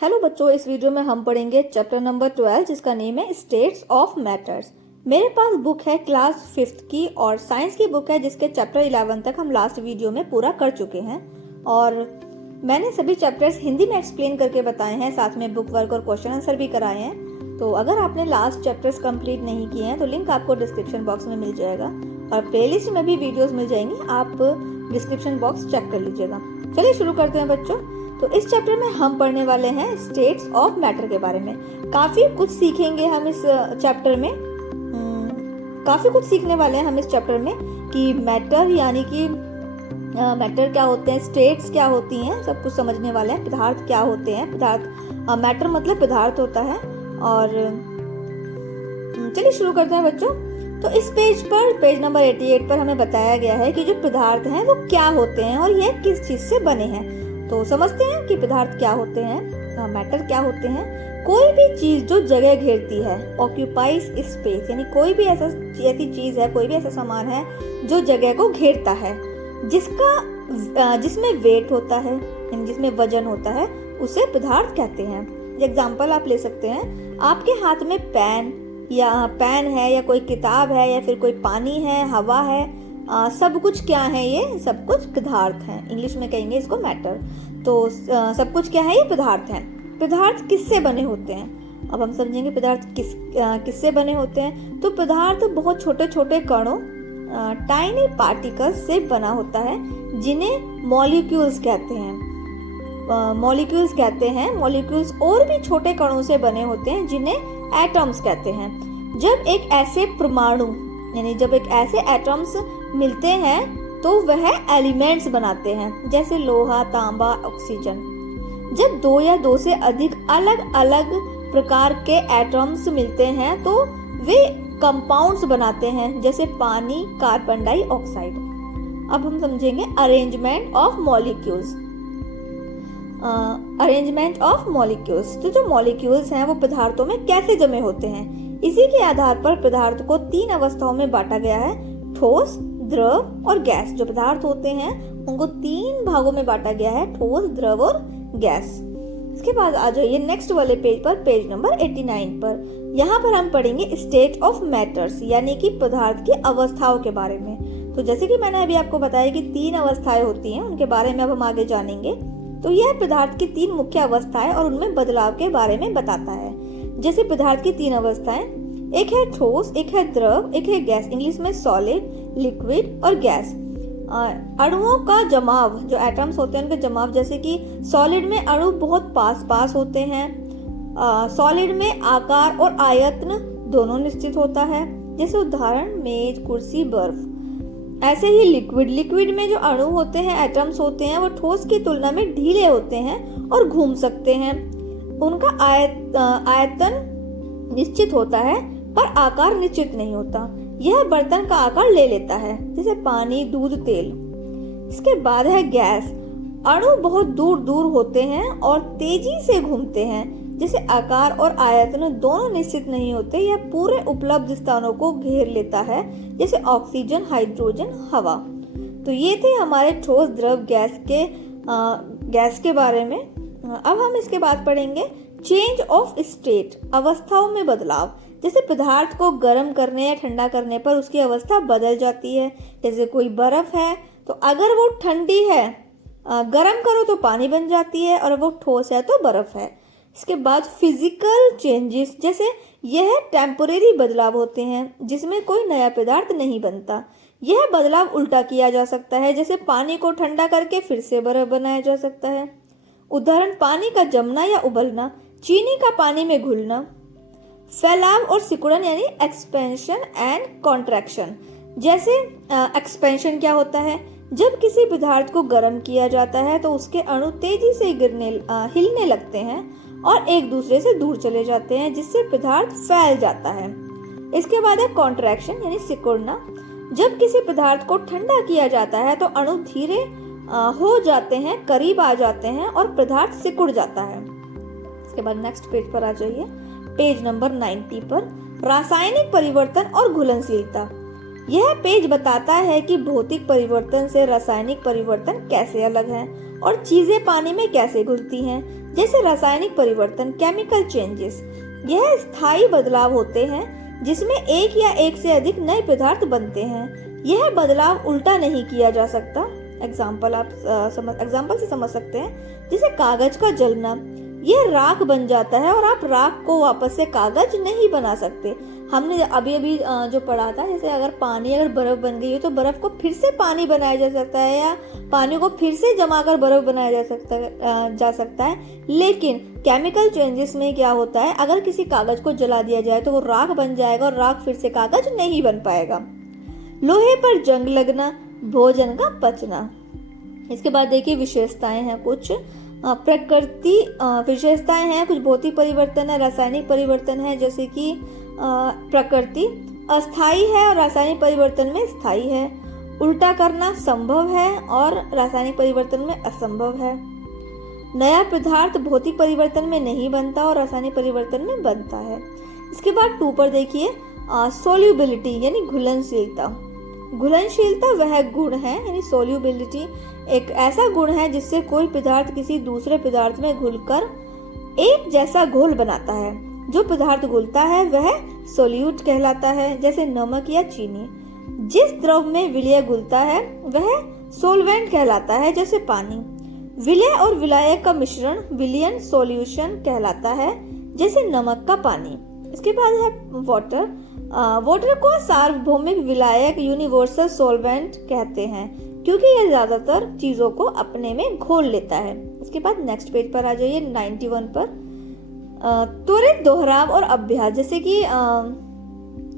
Hello बच्चों, इस video में हम पढ़ेंगे चैप्टर नंबर 12 जिसका नेम है स्टेट्स ऑफ मैटर्स। मेरे पास बुक है क्लास 5th की और साइंस की बुक है जिसके चैप्टर 11 तक हम लास्ट वीडियो में पूरा कर चुके हैं और मैंने सभी चैप्टर्स हिंदी में एक्सप्लेन करके बताए हैं, साथ में बुक वर्क और क्वेश्चन आंसर भी कराए हैं। तो अगर आपने लास्ट चैप्टर्स कंप्लीट नहीं किए हैं तो लिंक आपको डिस्क्रिप्शन बॉक्स में मिल जाएगा और प्लेलिस्ट में भी वीडियोस मिल जाएंगी, आप डिस्क्रिप्शन बॉक्स चेक कर लीजिएगा। चलिए शुरू करते हैं बच्चों। तो इस चैप्टर में हम पढ़ने वाले हैं स्टेट्स ऑफ मैटर के बारे में। काफी कुछ सीखेंगे हम इस चैप्टर में, काफी कुछ सीखने वाले हैं हम इस चैप्टर में कि मैटर यानी कि मैटर क्या होते हैं, स्टेट्स क्या होती हैं, सब कुछ समझने वाले हैं। पदार्थ क्या होते हैं, पदार्थ मैटर मतलब पदार्थ होता है। और चलिए शुरू करते हैं बच्चों। तो इस पेज पर, पेज नंबर 88 पर हमें बताया गया है कि जो पदार्थ हैं वो क्या होते हैं और ये किस चीज से बने हैं। तो समझते हैं कि पदार्थ क्या होते हैं, मैटर क्या होते हैं। कोई भी चीज जो जगह घेरती है, ऑक्यूपाइज स्पेस, यानी कोई भी ऐसी चीज है, कोई भी ऐसा सामान है जो जगह को घेरता है, जिसमें वेट होता है यानी जिसमें वजन होता है, उसे पदार्थ कहते हैं। एग्जाम्पल आप ले सकते हैं, आपके हाथ में पेन है या कोई किताब है या फिर कोई पानी है, हवा है, सब कुछ क्या है, ये सब कुछ पदार्थ हैं। इंग्लिश में कहेंगे इसको मैटर। तो सब कुछ क्या है, ये पदार्थ हैं। पदार्थ किससे बने होते हैं, अब हम समझेंगे पदार्थ किससे बने होते हैं। तो पदार्थ बहुत छोटे छोटे कणों, टाइनी पार्टिकल्स से बना होता है जिन्हें मॉलिक्यूल्स कहते हैं। मॉलिक्यूल्स और भी छोटे कणों से बने होते हैं जिन्हें एटम्स कहते हैं। जब एक ऐसे एटम्स मिलते हैं तो वह एलिमेंट्स बनाते हैं, जैसे लोहा, तांबा, ऑक्सीजन। जब दो या दो से अधिक अलग अलग प्रकार के एटम्स मिलते हैं तो वे कंपाउंड्स बनाते हैं, जैसे पानी, कार्बन डाइऑक्साइड। अब हम समझेंगे अरेंजमेंट ऑफ मॉलिक्यूल्स। तो जो मॉलिक्यूल्स हैं वो पदार्थों में कैसे जमे होते हैं, इसी के आधार पर पदार्थ को 3 अवस्थाओं में बांटा गया है, ठोस, द्रव और गैस। जो पदार्थ होते हैं उनको 3 भागों में बांटा गया है, ठोस, द्रव और गैस। इसके बाद आ जाइए नेक्स्ट वाले पेज पर, पेज नंबर 89 पर। यहाँ पर हम पढ़ेंगे स्टेट ऑफ मैटर्स यानी कि पदार्थ की अवस्थाओं के बारे में। तो जैसे कि मैंने अभी आपको बताया कि 3 अवस्थाएं होती हैं, उनके बारे में अब हम आगे जानेंगे। तो यह पदार्थ की 3 मुख्य अवस्थाएं और उनमें बदलाव के बारे में बताता है। जैसे पदार्थ की 3 अवस्थाएं, एक है ठोस, एक है द्रव, एक है गैस। इंग्लिश में सॉलिड, लिक्विड और गैस। अणुओं का जमाव, जो एटम्स होते हैं उनके जमाव, जैसे कि सॉलिड में अणु बहुत पास पास होते हैं। सॉलिड में आकार और आयतन दोनों निश्चित होता है, जैसे उदाहरण मेज, कुर्सी, बर्फ। ऐसे ही लिक्विड में जो अणु होते हैं, एटम्स होते हैं, वो ठोस की तुलना में ढीले होते हैं और घूम सकते हैं। उनका आयतन निश्चित होता है पर आकार निश्चित नहीं होता। यह बर्तन का आकार ले लेता है, जैसे पानी, दूध, तेल। इसके बाद है गैस। अणु बहुत दूर दूर होते हैं और तेजी से घूमते हैं, जिसे आकार और आयतन दोनों निश्चित नहीं होते। यह पूरे उपलब्ध स्थानों को घेर लेता है, जैसे ऑक्सीजन, हाइड्रोजन, हवा। तो ये थे हमारे ठोस, द्रव, गैस के बारे में। अब हम इसके बाद पढ़ेंगे चेंज ऑफ स्टेट, अवस्थाओं में बदलाव। जैसे पदार्थ को गर्म करने या ठंडा करने पर उसकी अवस्था बदल जाती है। जैसे कोई बर्फ है तो अगर वो ठंडी है, गर्म करो तो पानी बन जाती है, और वो ठोस है तो बर्फ है। इसके बाद फिजिकल चेंजेस, जैसे यह टेम्पोरेरी बदलाव होते हैं जिसमें कोई नया पदार्थ नहीं बनता। यह बदलाव उल्टा किया जा सकता है, जैसे पानी को ठंडा करके फिर से बर्फ बनाया जा सकता है। उदाहरण पानी का जमना या उबलना, चीनी का पानी में घुलना। फैलाव और सिकुड़न यानी एक्सपेंशन एंड कॉन्ट्रैक्शन। जैसे एक्सपेंशन क्या होता है, जब किसी पदार्थ को गर्म किया जाता है तो उसके अणु तेजी से हिलने लगते हैं और एक दूसरे से दूर चले जाते हैं, जिससे पदार्थ फैल जाता है। इसके बाद है कॉन्ट्रैक्शन यानी सिकुड़ना। जब किसी पदार्थ को ठंडा किया जाता है तो अणु धीरे हो जाते हैं, करीब आ जाते हैं और पदार्थ सिकुड़ जाता है। इसके बाद नेक्स्ट पेज पर आ जाइए, पेज नंबर 90 पर, रासायनिक परिवर्तन और घुलनशीलता। यह पेज बताता है कि भौतिक परिवर्तन से रासायनिक परिवर्तन कैसे अलग है और चीजें पानी में कैसे घुलती हैं। जैसे रासायनिक परिवर्तन, केमिकल चेंजेस। यह स्थायी बदलाव होते हैं जिसमें एक या एक से अधिक नए पदार्थ बनते हैं। यह बदलाव उल्टा नहीं किया जा सकता। एग्जाम्पल से समझ सकते हैं, जैसे कागज का जलना, यह राख बन जाता है और आप राख को वापस से कागज नहीं बना सकते। हमने अभी अभी जो पढ़ा था, जैसे अगर बर्फ बन गई है तो बर्फ को फिर से पानी बनाया जा सकता है, या पानी को फिर से जमा कर बर्फ बनाया जा सकता है। लेकिन केमिकल चेंजेस में क्या होता है, अगर किसी कागज को जला दिया जाए तो वो राख बन जाएगा और राख फिर से कागज नहीं बन पाएगा। लोहे पर जंग लगना, भोजन का पचना। इसके बाद देखिए विशेषताएं हैं कुछ। प्रकृति विशेषताएं हैं, कुछ भौतिक परिवर्तन है, रासायनिक परिवर्तन है। जैसे कि प्रकृति अस्थाई है और रासायनिक परिवर्तन में स्थायी है। उल्टा करना संभव है और रासायनिक परिवर्तन में असंभव है। नया पदार्थ भौतिक परिवर्तन में नहीं बनता और रासायनिक परिवर्तन में बनता है। इसके बाद 2 पर देखिए सोल्यूबिलिटी यानी घुलनशीलता। घुलनशीलता वह गुण है, यानी सोल्यूबिलिटी एक ऐसा गुण है जिससे कोई पदार्थ किसी दूसरे पदार्थ में घुलकर एक जैसा घोल बनाता है। जो पदार्थ घुलता है वह सोल्यूट कहलाता है, जैसे नमक या चीनी। जिस द्रव में विलय घुलता है वह सोलवेंट कहलाता है, जैसे पानी। विलय और विलायक का मिश्रण विलियन सॉल्यूशन कहलाता है, जैसे नमक का पानी। इसके बाद है वाटर। वाटर को सार्वभौमिक विलायक यूनिवर्सल सॉल्वेंट कहते हैं, क्योंकि यह ज्यादातर चीजों को अपने में घोल लेता है। इसके बाद नेक्स्ट पेज पर आ जाइए 91 पर। त्वरित दोहराव और अभ्यास, जैसे कि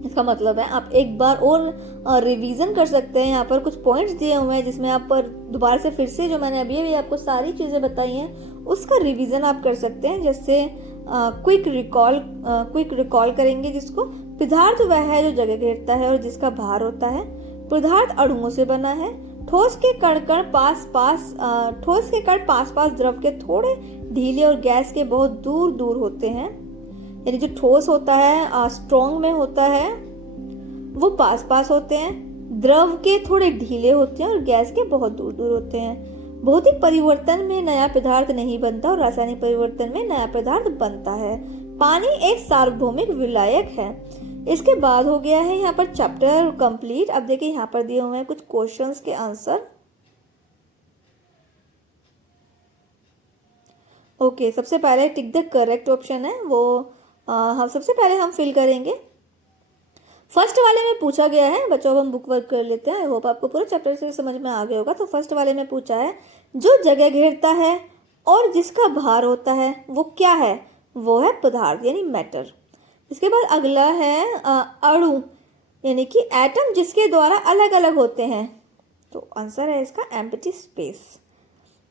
इसका मतलब है आप एक बार और रिवीजन कर सकते हैं। यहाँ पर कुछ पॉइंट्स दिए हुए हैं जिसमें आप पर दोबारा से फिर से जो मैंने अभी आपको सारी चीजें बताई हैं उसका रिवीजन आप कर सकते हैं। जैसे क्विक रिकॉल करेंगे, जिसको पादार्थ वह है जो जगह घेरता है और जिसका भार होता है। पदार्थ अणुओं से बना है। ठोस के कण पास द्रव के थोड़े ढीले और गैस के बहुत दूर दूर होते हैं। यानी जो ठोस होता है स्ट्रॉन्ग में होता है, वो पास होते हैं। द्रव के थोड़े ढीले होते हैं और गैस के बहुत दूर दूर होते हैं। भौतिक परिवर्तन में नया पदार्थ नहीं बनता और रासायनिक परिवर्तन में नया पदार्थ बनता है। पानी एक सार्वभौमिक विलायक है। इसके बाद हो गया है यहाँ पर चैप्टर कंप्लीट। अब देखिए यहाँ पर दिए हुए हैं कुछ क्वेश्चंस के आंसर। ओके, सबसे पहले टिक द करेक्ट ऑप्शन है वो हम सबसे पहले हम फिल करेंगे। फर्स्ट वाले में पूछा गया है, बच्चों अब हम बुक वर्क कर लेते हैं। आई होप आपको पूरा चैप्टर से समझ में आ गया होगा। तो फर्स्ट वाले में पूछा है जो जगह घेरता है और जिसका भार होता है वो क्या है, वो है पदार्थ यानी मैटर। इसके बाद अगला है अणु यानी कि एटम, जिसके द्वारा अलग अलग होते हैं। तो आंसर है इसका एम्प्टी स्पेस।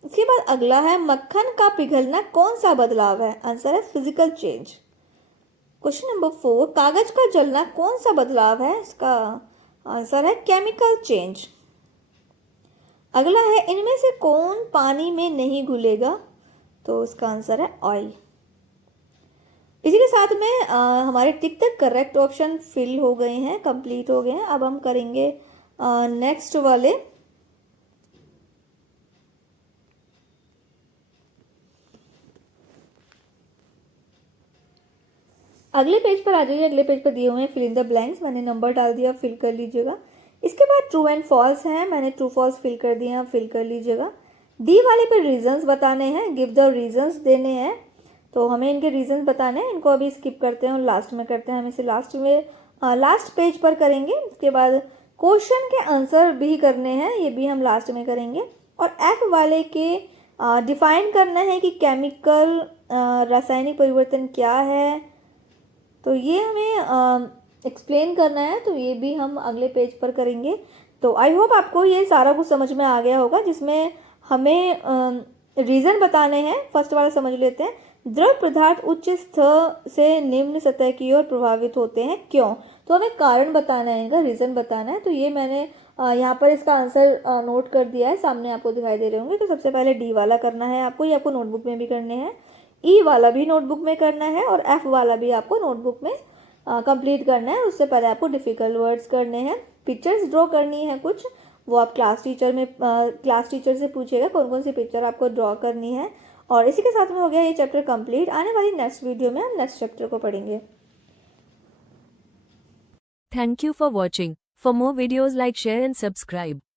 इसके बाद अगला है मक्खन का पिघलना कौन सा बदलाव है, आंसर है फिजिकल चेंज। क्वेश्चन नंबर 4 कागज का जलना कौन सा बदलाव है, इसका आंसर है केमिकल चेंज। अगला है इनमें से कौन पानी में नहीं घुलेगा, तो इसका आंसर है ऑयल। इसी के साथ में हमारे tick the correct option fill हो गए हैं, कंप्लीट हो गए हैं। अब हम करेंगे नेक्स्ट वाले। अगले पेज पर आ जाइए। अगले पेज पर दिए हुए हैं फिल इन द ब्लैंक्स। मैंने नंबर डाल दिया, फिल कर लीजिएगा। इसके बाद ट्रू एंड फॉल्स है, मैंने ट्रू फॉल्स फिल कर दिए हैं, फिल कर लीजिएगा। डी वाले पे रीजंस बताने हैं, गिव द रीजंस देने हैं। तो हमें इनके रीजंस बताने हैं, इनको अभी स्किप करते हैं और लास्ट में करते हैं। हम इसे लास्ट पेज पर करेंगे। इसके बाद क्वेश्चन के आंसर भी करने हैं, ये भी हम लास्ट में करेंगे। और एफ वाले के डिफाइन करना है कि केमिकल रासायनिक परिवर्तन क्या है, तो ये हमें एक्सप्लेन करना है। तो ये भी हम अगले पेज पर करेंगे। तो आई होप आपको ये सारा कुछ समझ में आ गया होगा, जिसमें हमें रीजन बताने हैं। फर्स्ट वाला समझ लेते हैं। द्रव पदार्थ उच्च स्तर से निम्न सतह की ओर प्रभावित होते हैं, क्यों? तो हमें कारण बताना है, इनका रीजन बताना है। तो ये मैंने यहाँ पर इसका आंसर नोट कर दिया है, सामने आपको दिखाई दे रहे होंगे। तो सबसे पहले डी वाला करना है आपको, ये आपको नोटबुक में भी करने हैं। ई वाला भी नोटबुक में करना है और एफ वाला भी आपको नोटबुक में कंप्लीट करना है। उससे पहले आपको डिफिकल्ट वर्ड्स करने हैं, पिक्चर्स ड्रॉ करनी है कुछ, वो आप क्लास टीचर से पूछिएगा कौन कौन सी पिक्चर आपको ड्रॉ करनी है। और इसी के साथ में हो गया ये चैप्टर कंप्लीट। आने वाली नेक्स्ट वीडियो में हम नेक्स्ट चैप्टर को पढ़ेंगे। Thank you for watching. For more videos, like, share and subscribe.